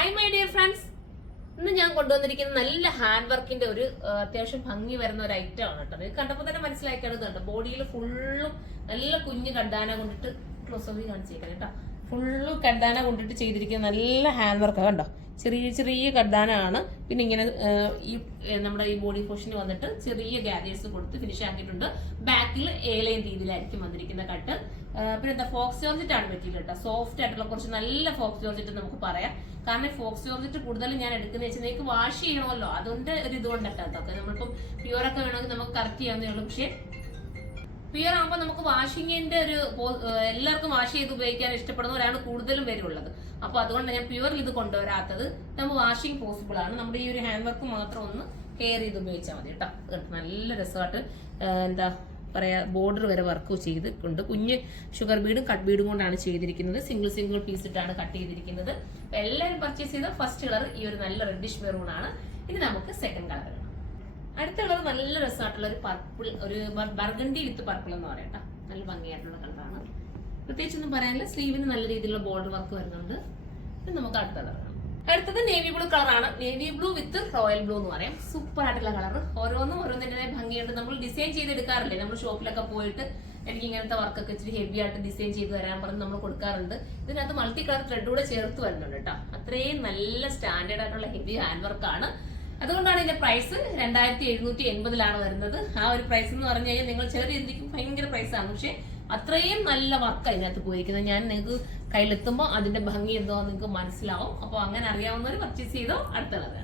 Hi my dear friends, ഇന്ന് ഞാൻ കൊണ്ടുവന്നിരിക്കുന്ന നല്ല ഹാൻഡ് വർക്കിന്റെ ഒരു അത്യാവശ്യം ഭംഗി വരുന്ന ഒരു ഐറ്റം ആണ് കേട്ടോ. ഇത് കണ്ടപ്പോൾ തന്നെ മനസ്സിലാക്കിയാണ്. ബോഡിയിൽ ഫുള്ളും നല്ല കുഞ്ഞു കഡാന കൊണ്ടിട്ട് ക്ലോസ് ഓഫ് കാണിച്ചേക്കാം കേട്ടോ. ഫുള്ളും കഡാന കൊണ്ടിട്ട് ചെയ്തിരിക്കുന്ന നല്ല ഹാൻഡ് വർക്ക് കണ്ടോ. ചെറിയ ചെറിയ കഡാന ആണ്. പിന്നെ ഇങ്ങനെ ഈ നമ്മുടെ ഈ ബോഡി പോർഷന് വന്നിട്ട് ചെറിയ ഗാദേഴ്സ് കൊടുത്ത് ഫിനിഷ് ആക്കിയിട്ടുണ്ട്. ബാക്കിൽ ഏലയും രീതിയിലായിരിക്കും വന്നിരിക്കുന്ന കട്ട്. പിന്നെ എന്താ ഫോക്സ് ജോർജറ്റ് ആണ് പറ്റിയില്ല കേട്ടോ. സോഫ്റ്റ് ആയിട്ടുള്ള കുറച്ച് നല്ല ഫോക്സ് ജോർജറ്റ് നമുക്ക് പറയാം. കാരണം ഫോക്സ് ജോർജറ്റ് കൂടുതലും ഞാൻ എടുക്കുന്ന വെച്ചാൽ നിങ്ങൾക്ക് വാഷ് ചെയ്യണമല്ലോ, അതുകൊണ്ട് ഒരു ഇതുകൊണ്ടൊക്കെ കേട്ടോ. നമ്മളിപ്പം പ്യുവറൊക്കെ വേണമെങ്കിൽ നമുക്ക് കറക്റ്റ് ചെയ്യാവുന്നേ ഉള്ളൂ. പക്ഷേ പ്യുവർ ആകുമ്പോൾ നമുക്ക് വാഷിങ്ങിന്റെ ഒരു എല്ലാവർക്കും വാഷ് ചെയ്ത് ഉപയോഗിക്കാൻ ഇഷ്ടപ്പെടുന്നവരാണ് കൂടുതലും പേരുള്ളത്. അപ്പൊ അതുകൊണ്ട് ഞാൻ പ്യുവറിൽ ഇത് കൊണ്ടുവരാത്തത്. നമുക്ക് വാഷിംഗ് പോസിബിൾ ആണ്. നമ്മുടെ ഈ ഒരു ഹാൻഡ് വർക്ക് മാത്രം ഒന്ന് കെയർ ചെയ്ത് ഉപയോഗിച്ചാൽ മതി കേട്ടോ. നല്ല രസമായിട്ട് എന്താ പറയാ ബോർഡർ വരെ വർക്ക് ചെയ്തിട്ടുണ്ട്. കുഞ്ഞ് ഷുഗർ ബീഡും കട്ട് ബീഡും കൊണ്ടാണ് ചെയ്തിരിക്കുന്നത്. സിംഗിൾ പീസ് ഇട്ടാണ് കട്ട് ചെയ്തിരിക്കുന്നത്. എല്ലാവരും പർച്ചേസ് ചെയ്ത ഫസ്റ്റ് കളർ ഈ ഒരു നല്ല റെഡിഷ് മെറൂൺ ആണ്. ഇനി നമുക്ക് സെക്കൻഡ് കളർ. അടുത്ത കളർ നല്ല രസമായിട്ടുള്ള ഒരു പർപ്പിൾ, ഒരു ബർഗണ്ടി വിത്ത് പർപ്പിൾ എന്ന് പറയട്ടോ. നല്ല ഭംഗിയായിട്ടുള്ള കളറാണ്. പ്രത്യേകിച്ചൊന്നും പറയാനില്ല. സ്ലീവിന് നല്ല രീതിയിലുള്ള ബോർഡർ വർക്ക് വരുന്നുണ്ട്. ഇത് നമുക്ക് അടുത്ത കളറാണ്. അടുത്തത് നേവി ബ്ലൂ കളറാണ്. നേവി ബ്ലൂ വിത്ത് റോയൽ ബ്ലൂ എന്ന് പറയാം. സൂപ്പർ ആയിട്ടുള്ള കളർ. ഓരോന്നിന്റെ ഭംഗിയുണ്ട്. നമ്മൾ ഡിസൈൻ ചെയ്തെടുക്കാറില്ലേ, നമ്മൾ ഷോപ്പിലൊക്കെ പോയിട്ട് എനിക്ക് ഇങ്ങനത്തെ വർക്കൊക്കെ ഇച്ചിരി ഹെവി ആയിട്ട് ഡിസൈൻ ചെയ്ത് വരാൻ പറഞ്ഞ് നമ്മൾ കൊടുക്കാറുണ്ട്. ഇതിനകത്ത് മൾട്ടി കളർ ത്രെഡ് കൂടെ ചേർത്ത് വരുന്നുണ്ട് കേട്ടോ. അത്രയും നല്ല സ്റ്റാൻഡേർഡ് ആയിട്ടുള്ള ഹെവി ഹാൻഡ് വർക്കാണ്. അതുകൊണ്ടാണ് ഇതിന്റെ പ്രൈസ് 2780 വരുന്നത്. ആ ഒരു പ്രൈസ് എന്ന് പറഞ്ഞു കഴിഞ്ഞാൽ നിങ്ങൾ ചെറിയ രീതിക്ക് ഭയങ്കര പ്രൈസാണ്. പക്ഷെ അത്രയും നല്ല വർക്ക് അതിനകത്ത് പോയിരിക്കുന്നത്. ഞാൻ നിങ്ങൾക്ക് കയ്യിലെത്തുമ്പോൾ അതിന്റെ ഭംഗി എന്തോ നിങ്ങൾക്ക് മനസ്സിലാവും. അപ്പോൾ അങ്ങനെ അറിയാവുന്നവർ പർച്ചേസ് ചെയ്തോ. അടുത്തതാണ്.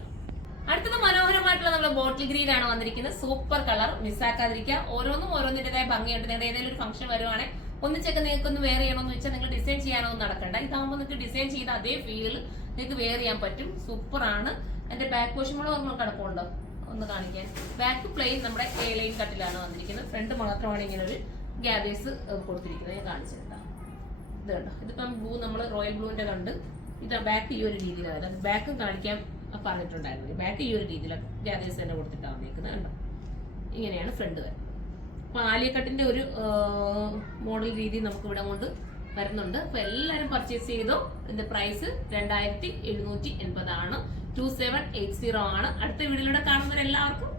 അടുത്തത് മനോഹരമായിട്ടുള്ള നമ്മുടെ ബോട്ടിൽ ഗ്രീൻ ആണ് വന്നിരിക്കുന്നത്. Super colour, മിസ്സാക്കാതിരിക്കുക. ഓരോന്നിന്റേതായ ഭംഗിയുണ്ട്. നിങ്ങളുടെ ഏതെങ്കിലും ഒരു ഫംഗ്ഷൻ വരുവാണെങ്കിൽ ഒന്നിച്ചൊക്കെ നിങ്ങൾക്ക് ഒന്ന് വെയർ ചെയ്യണമെന്ന് വെച്ചാൽ നിങ്ങൾ ഡിസൈൻ ചെയ്യാനോ ഒന്നും നടക്കണ്ട. ഇതാകുമ്പോൾ നിങ്ങൾക്ക് ഡിസൈൻ ചെയ്ത അതേ ഫീൽ നിങ്ങൾക്ക് വെയർ ചെയ്യാൻ പറ്റും. സൂപ്പർ ആണ്. എന്റെ ബാക്ക് പോർഷൻ കൂടെ ഓർമ്മ കിടപ്പുണ്ടോ ഒന്ന് കാണിക്കാൻ. ബാക്ക് പ്ലെയിൻ നമ്മുടെ എ ലൈൻ കട്ടിലാണ് വന്നിരിക്കുന്നത്. ഫ്രണ്ട് മാത്രമാണ് ഇങ്ങനെ ഒരു ഗ്യാദേഴ്സ് കൊടുത്തിരിക്കുന്നത്. ഞാൻ കാണിച്ചിട്ടുണ്ടാ. ഇത് കണ്ടോ. ഇതിപ്പം ബ്ലൂ നമ്മൾ റോയൽ ബ്ലൂവിന്റെ കണ്ട് ഇത് ബാക്ക് ഈ ഒരു രീതിയിലാണ്. ബാക്ക് കാണിക്കാൻ പറഞ്ഞിട്ടുണ്ടായിരുന്നു. ബാക്ക് ഈ ഒരു രീതിയിലാണ് ഗ്യാദേഴ്സ് തന്നെ കൊടുത്തിട്ടാണ് വന്നിരിക്കുന്നത്. കണ്ടോ. ഇങ്ങനെയാണ് ഫ്രണ്ട് വരുന്നത്. അപ്പൊ ആലിയക്കട്ടിന്റെ ഒരു മോഡൽ രീതി നമുക്ക് ഇവിടെ കൊണ്ട് വരുന്നുണ്ട്. അപ്പൊ എല്ലാവരും പർച്ചേസ് ചെയ്തോ. ഇതിന്റെ പ്രൈസ് 2780 ആണ്. 2780 ആണ്. അടുത്ത വീഡിയോയിലൂടെ കാണുന്നവരെല്ലാവർക്കും